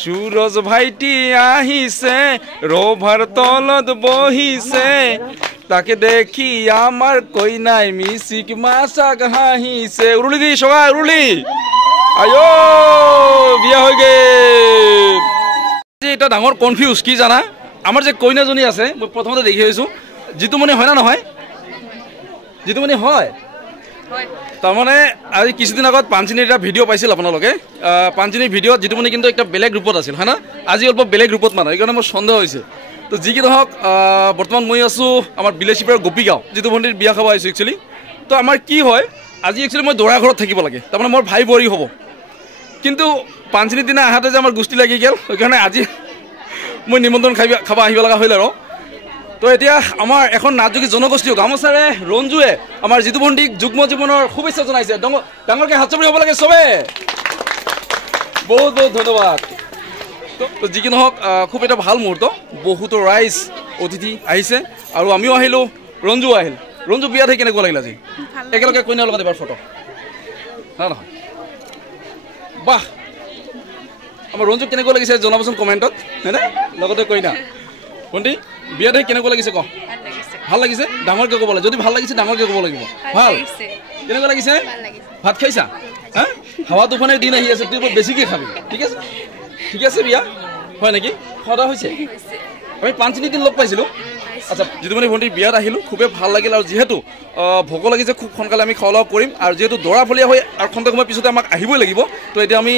সুৰজ ভাইটি আহিছে ৰভাৰ তলত বহিছে তাকে দেখি আমাৰ কইনাই মিচিক মাছাক হাঁহিছে উৰুলি দি সবাই উৰুলি আয়ো বিয়া হৈ গেল এটা ডাঙৰ কনফিউজ কি জানা আমাৰ যে কইনাজনী আছে মই প্ৰথমতে দেখি আহিছো জিতুমণি হয় না নহয় জিতুমণি হয় তাৰমানে আজি কিছুদিন আগত পাঞ্চিনীৰ এটা ভিডিঅ' পাইছিল আপোনালোকে পাঞ্চিনীৰ ভিডিঅ'ত জিতুমণি কিন্তু একটা বেলেগ ৰূপত আছিল হয় না আজি অলপ বেলেগ ৰূপত মানে এইকাৰণে মোৰ সন্দেহ হৈছে তো যি কি নহওক বৰ্তমান মই আছোঁ আমাৰ বিলেচিপাৰ গোপীগাঁও যিটো ভণ্টিৰ বিয়া খাব আহিছোঁ একচুৱেলি তো আমাৰ কি হয় আজি একচুৱেলি মই দৰা ঘৰত থাকিব লাগে তাৰমানে মোৰ ভাই বোৱাৰী হ'ব কিন্তু পাঞ্চিনীৰ দিনা আহাতে যে আমাৰ গোষ্ঠী লাগি গ'ল সেইকাৰণে আজি মই নিমন্ত্ৰণ খাব আহিব লগা হ'ল আৰু তো এতিয়া আমাৰ এখন নাটযোগী জনগোষ্ঠীও গামোচাৰে ৰঞ্জুৱে আমাৰ জিতু ভণ্টিক যুগ্ম জীৱনৰ শুভেচ্ছা জনাইছে ডাঙৰকৈ হাত চাপৰি হ'ব লাগে চবে বহুত বহুত ধন্যবাদ তো যি কি নহওক খুব এটা ভাল মুহূৰ্ত বহুতো ৰাইজ অতিথি আহিছে আৰু আমিও আহিলোঁ ৰঞ্জু আহিল ৰঞ্জু বিয়াত আহি কেনেকুৱা লাগিল আজি একেলগে কইনাৰ লগত এবাৰ ফটো হয় নহয় বাহ আমাৰ ৰঞ্জু কেনেকুৱা লাগিছে জনাবচোন কমেণ্টত হয়নে লগতে কইনা ভণ্টি বিয়াত আহি কেনেকুৱা লাগিছে ক ভাল লাগিছে ডাঙৰকৈ ক'ব লাগে যদি ভাল লাগিছে ডাঙৰকৈ ক'ব লাগিব ভাল কেনেকুৱা লাগিছে ভাত খাইছা হা হাৱা তুফানৰ দিন আহি আছে তুই বেছিকৈ খাবি ঠিক আছে বিয়া হয় নেকি খোৱা হৈছে আমি পাঞ্চিনী দিন লগ পাইছিলোঁ আচ্ছা যিটো মানে ভণ্টিৰ বিয়াত আহিলোঁ খুবেই ভাল লাগিল আৰু যিহেতু ভোক লাগিছে খুব সোনকালে আমি খোৱা লোৱা কৰিম আৰু যিহেতু দৰা ফলীয়া হৈ আৰু খন্তেক সময় পিছতে আমাক আহিবই লাগিব তো এতিয়া আমি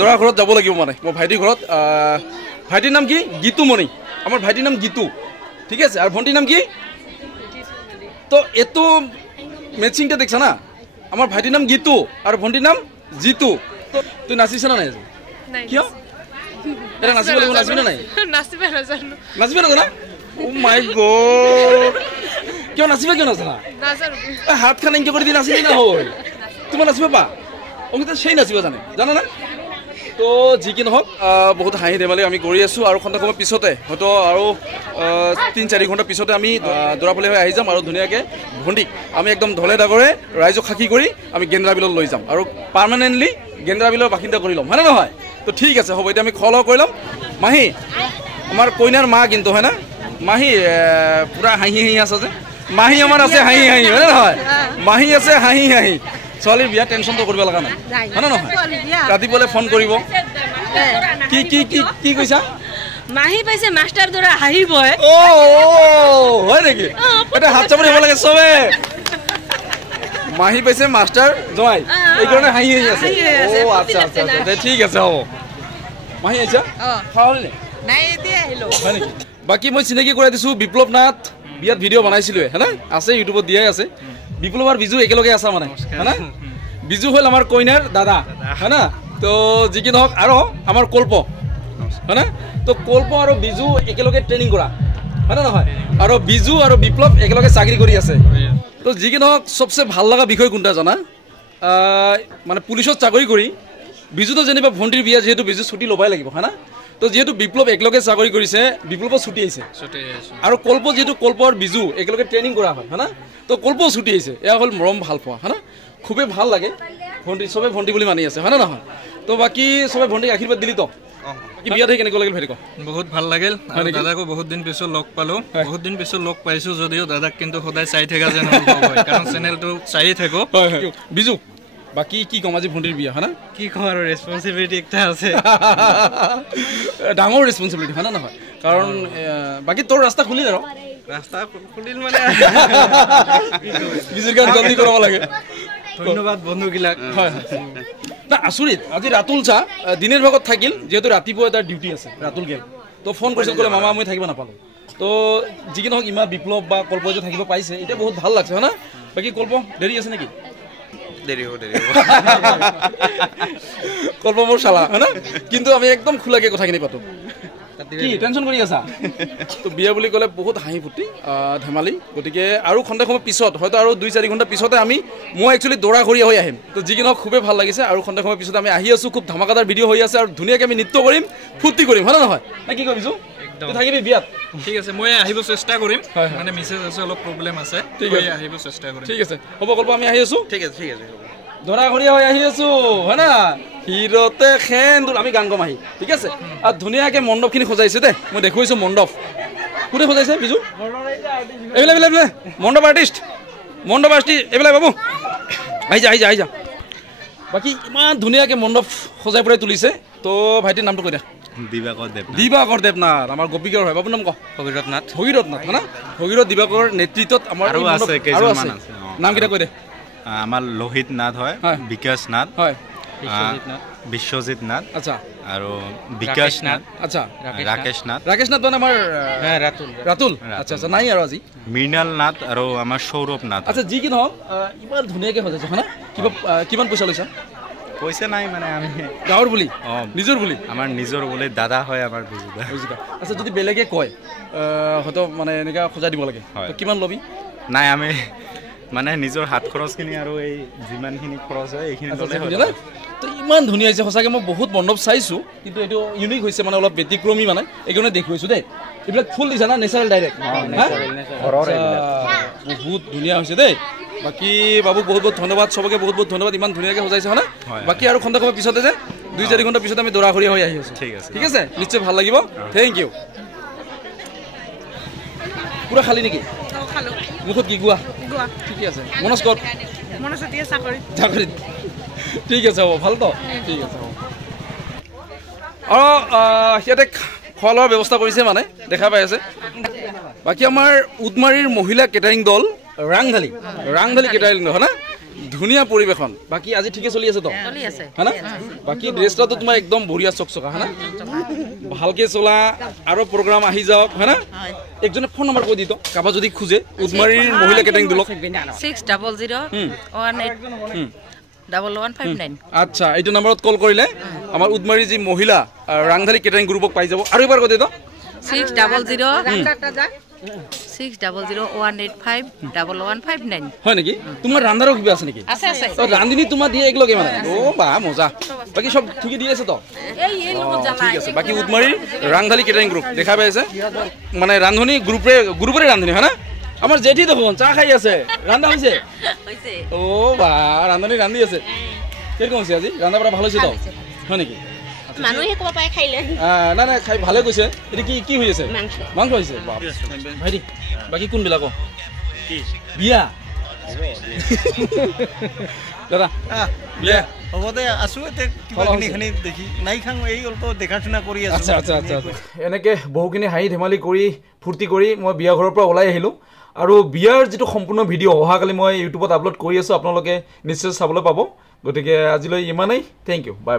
দৰা ঘৰত যাব লাগিব মানে মোৰ ভাইটিৰ ঘৰত ভাইটিৰ নাম কি গীতুমণি আমার ভাইটির নাম গীতু ঠিক আছে আর ভন্টির নাম কি তো এতো ম্যাচিংটা দেখছা না আমার ভাইটির নাম গীতু আর ভন্টির নাম জিতু তো তুই নাচিছ না নাই কিয় এটা নাচিব লাগিব নাচিবি না নাই নাচিবি না ও মাই গড কিয় নাচিবা কিয় নাজানা হাত খান এনেকে কৰি দি নাচিলি না হ'ল তোমাৰ নাচিব পা অংকিতা সেই নাচিব জানা না তো যি কি নহওক বহুত হাঁহি ধেমালি আমি কৰি আছোঁ আৰু খন্তেক সময় পিছতে হয়তো আৰু ৩-৪ ঘণ্টা পিছতে আমি দৰাফলী হৈ আহি যাম আৰু ধুনীয়াকৈ ভণ্টিক আমি একদম ঢলে ডাগৰে ৰাইজক সাক্ষী কৰি আমি গেন্দ্ৰা বিলত লৈ যাম আৰু পাৰ্মানেণ্টলি গেন্দ্ৰা বিলৰ বাসিন্দা কৰি ল'ম হয়নে নহয় তো ঠিক আছে হ'ব এতিয়া আমি খোৱা লোৱা কৰি ল'ম মাহী আমাৰ কইনাৰ মা কিন্তু হয় না মাহী পূৰা হাঁহি আছে যে মাহী আমাৰ আছে হাঁহি হয়নে নহয় মাহী আছে হাঁহি ছোৱালীৰ বিয়া টেনশ্যনটো কৰিব লগা নাই হয় নে নহয় ৰাতিপুৱালে ফোন কৰিব কি কৈছা মাহী পাইছে মাষ্টাৰ দৰা হাঁহিব হয় নেকি এটা হাত চাপৰি হ'ব লাগে চবে মাহী পাইছে মাষ্টাৰ জয় এইকাৰণে হাঁহি আছে আচ্ছা ঠিক আছে হ'ব মাহী আহিছা খাওঁ নাই এতিয়া আহিলোঁ হয় নেকি বাকী মই চিনাকি কৰাই দিছোঁ বিপ্লৱ নাথ বিয়াত ভিডিঅ' বনাইছিলোঁৱে হয় না আছে ইউটিউবত দিয়াই আছে বিপ্লৱ আৰু বিজু একেলগে আছা মানে হয় না বিজু হ'ল আমাৰ কইনাৰ দাদা হয় না তো যি কি নহওক আৰু আমাৰ কল্প হয় না তো কল্প আৰু বিজু একেলগে ট্ৰেইনিং কৰা হয় না নহয় আৰু বিজু আৰু বিপ্লৱ একেলগে চাকৰি কৰি আছে তো যি কি নহওক চবচে ভাল লগা বিষয় কোনটা জানা মানে পুলিচত চাকৰি কৰি বিজুতো যেনিবা ভণ্টিৰ বিয়া যিহেতু বিজু ছুটি ল'বই লাগিব হয় না তো যেহেতু বিপ্লৱ একেলগে চাকৰি কৰিছে বিপ্লৱৰ ছুটি আহিছে আৰু কল্প যেহেতু কল্প আৰু বিজু একেলগে ট্ৰেইনিং কৰা হয় না তো কল্পও ছুটি আহিছে এয়া হ'ল মৰম ভাল পোৱা হয় না খুবেই ভাল লাগে ভণ্টি চবে ভণ্টি বুলি মানি আছে হয় না নহয় তো বাকী চবে ভণ্টিক আশীৰ্বাদ দিলি তো কি বিয়াত কেনেকুৱা লাগিল ভাইটি বহুত ভাল লাগিল দাদাকো বহুত দিন পিছত লগ পালো বহুত দিন পিছত লগ পাইছো যদিও দাদাক কিন্তু সদায় চাই থকা যেন হয় কাৰণ চেনেলটো চাই থাকো বিজু বাকি কি কম আজি ভণ্টিৰ বিয়া হয় না কি কম আৰু ৰেছপন্সিবিলিটি একটা আছে ডাঙৰ ৰেছপন্সিবিলিটি হয় না নহয় কাৰণ বাকি তোৰ ৰাস্তা খুলিল আৰু ৰাস্তা খুলিল মানে বিজুৰ গান জলদি কৰিব লাগে ধন্যবাদ বন্ধুগিলাক হয় না আচৰিত আজি ৰাতুল চা দিনৰ ভাগত থাকিল যিহেতু ৰাতিপুৱা এটা ডিউটি আছে ৰাতুল গেল তো ফোন কৰিছিল ক'লে মামা মই থাকিব নাপালোঁ তো যি কি নহওক ইমান বিপ্লৱ বা কল্প যে থাকিব পাইছে এতিয়া বহুত ভাল লাগছে হয় না বাকী কল্প দেৰি আছে নেকি দেৰি হ'ব কল্প মোৰ চালা হয় না কিন্তু আমি একদম খোলাকৈ কথাখিনি পাতো কি টেনশ্যন কৰি আছা তো বিয়া বুলি ক'লে বহুত হাঁহি ফুৰ্তি ধেমালি গতিকে আৰু খন্তেক সময় পিছত হয়তো আৰু 2-4 ঘণ্টা পিছতে মই একচুৱেলি দৰাঘৰীয়া হৈ আহিম তো যি কি নহওক খুবেই ভাল লাগিছে আৰু খন্তেক সময় পিছতে আমি আহি আছোঁ খুব ধমাকাদাৰ ভিডিঅ' হৈ আছে আৰু ধুনীয়াকৈ আমি নৃত্য কৰিম ফূৰ্তি কৰিম হয় নে নহয় নে কি কৰিছোঁ থাকিবি বিয়াত ঠিক আছে মই আহিব চেষ্টা কৰিম মানে মেছেজ আছে অলপ প্ৰব্লেম আছে ঠিক আছে আহিব চেষ্টা কৰিম ঠিক আছে হ'ব কল্প আমি আহি আছোঁ ঠিক আছে দৰাঘৰীয়া হৈ আহি আছো হয় না হিৰতে সেন্দুৰ আমি গান গাম আহি ঠিক আছে আৰু ধুনীয়াকৈ মণ্ডপখিনি সজাইছে দেই মই দেখুৱাইছোঁ মণ্ডপ কোনে সজাইছে বিজু এইবিলাক মণ্ডপ আৰ্টিষ্ট এইবিলাক বাবু আহি যা বাকী ইমান ধুনীয়াকৈ মণ্ডপ সজাই পৰাই তুলিছে তো ভাইটিৰ নামটো কৈ দে দিবাকৰ দেৱনাথ আমাৰ গোপীকৰ হয় বাবুৰ নাম ক ভগীৰথ নাথ হয় না ভগীৰথ দিবাকৰ নেতৃত্বত আমাৰ আৰু আছে নামকেইটা কৈ দে আমাৰ লোহিত নাথ হয় বিকাশ নাথ হয় বিশ্বজিৎ নাথ আচ্ছা আৰু বিকাশ নাথ আচ্ছা ৰাকেশ নাথ মানে আমাৰ ৰাতুল আচ্ছা নাই আৰু আজি মৃণাল নাথ আৰু আমাৰ সৌৰভ নাথ আচ্ছা যি কি নহওক ইমান ধুনীয়াকৈ সজাইছে হয় না কিমান পইচা লৈছা পইচা নাই মানে আমি গাঁৱৰ বুলি নিজৰ বুলি আমাৰ নিজৰ বুলি দাদা হয় আমাৰ বুজিবা আচ্ছা যদি বেলেগে কয় হয়তো মানে এনেকৈ সজাই দিব লাগে কিমান ল'বি নাই আমি মানে নিজৰ হাত খৰচখিনি আৰু এই যিমানখিনি খৰচ হয় এইখিনি তো ইমান ধুনীয়া হৈছে সঁচাকৈ মই বহুত মণ্ডপ চাইছোঁ কিন্তু এইটো ইউনিক হৈছে মানে অলপ ব্যতিক্ৰমী মানে এইকাৰণে দেখুৱাইছোঁ দেই এইবিলাক ফুল দিছা না নেচাৰেল ডাইৰেক্ট বহুত ধুনীয়া হৈছে দেই বাকী বাবু বহুত ধন্যবাদ চবকে বহুত ধন্যবাদ ইমান ধুনীয়াকৈ সজাইছে হয় না বাকী আৰু খন্তেক সময় পিছতে যে 2-4 ঘণ্টা পিছতে আমি দৰাঘৰীয়া হৈ আহি আছোঁ ঠিক আছে নিশ্চয় ভাল লাগিব থেংক ইউ পুৰা খালি নেকি মুখত কি গোৱা ঠিকে আছে মনজ ক'ত চাকৰিত ঠিক আছে হ'ব ভাল তো ঠিক আছে হ'ব আৰু সিহঁতে খোৱা লোৱাৰ ব্যৱস্থা কৰিছে মানে দেখা পাই আছে বাকী আমাৰ উদমাৰীৰ মহিলা কেটাৰিং দল ৰাংধালী কেটাৰিং দল হয় না ধুনীয়া পৰিৱেশন বাকী আজি ঠিকে চলি আছে তো হয় না বাকী ড্ৰেছটো তোমাৰ একদম বঢ়িয়া চকচকা হয় না ভালকে চলা আৰু প্ৰগ্ৰাম আহি যাওক হয় না একজনে ফোন নম্বৰ কৈ দিত কাৰোবাৰ যদি খোজে উদমাৰীৰ মহিলা কেটাৰিং দলক 600-018-1159 আচ্ছা এইটো নম্বৰত কল কৰিলে আমাৰ উদমাৰীৰ যি মহিলা ৰাংধালী কেটাৰিং গ্ৰুপক পাই যাব আৰু এবাৰ কৈ দিত 600-185-1159 হয় নেকি তোমাৰ ৰান্ধাৰো কিবা আছে নেকি ৰান্ধিনী তোমাৰ দিয়ে একলগে মানে বা মজা বাকী সব ঠিকে দি আছে তো ঠিক আছে বাকী উদমাৰীৰ ৰাংধালী কেটাৰিং গ্ৰুপ দেখা পাই আছে মানে ৰান্ধনী গ্ৰুপৰে ৰান্ধনী হয় না আমাৰ জেঠি দেখোন চাহ খাই আছে ৰান্ধা হৈছে বা ৰান্ধনী ৰান্ধি আছে কেনেকুৱা হৈছে আজি ৰান্ধা বঢ়া ভাল হৈছে তো হয় নেকি মানুহে ক'ব পায় খাইলে নাই খাই ভালে কৈছে এটা কি হৈ আছে মাংস হৈছে ভাইটি বাকী কোনবিলাক বিয়া দাদা বিয়া হ'ব দে আছো দেখি নাই খাং এই অল্প দেখা শুনা কৰি আছো আচ্ছা এনেকৈ বহুখিনি হাঁহি ধেমালি কৰি ফূৰ্তি কৰি মই বিয়া ঘৰৰ পৰা ওলাই আহিলোঁ আৰু বিয়াৰ যিটো সম্পূৰ্ণ ভিডিঅ' অহাকালি মই ইউটিউবত আপলোড কৰি আছোঁ আপোনালোকে নিশ্চয় চাবলৈ পাব গতিকে আজিলৈ ইমানেই থেংক ইউ বাই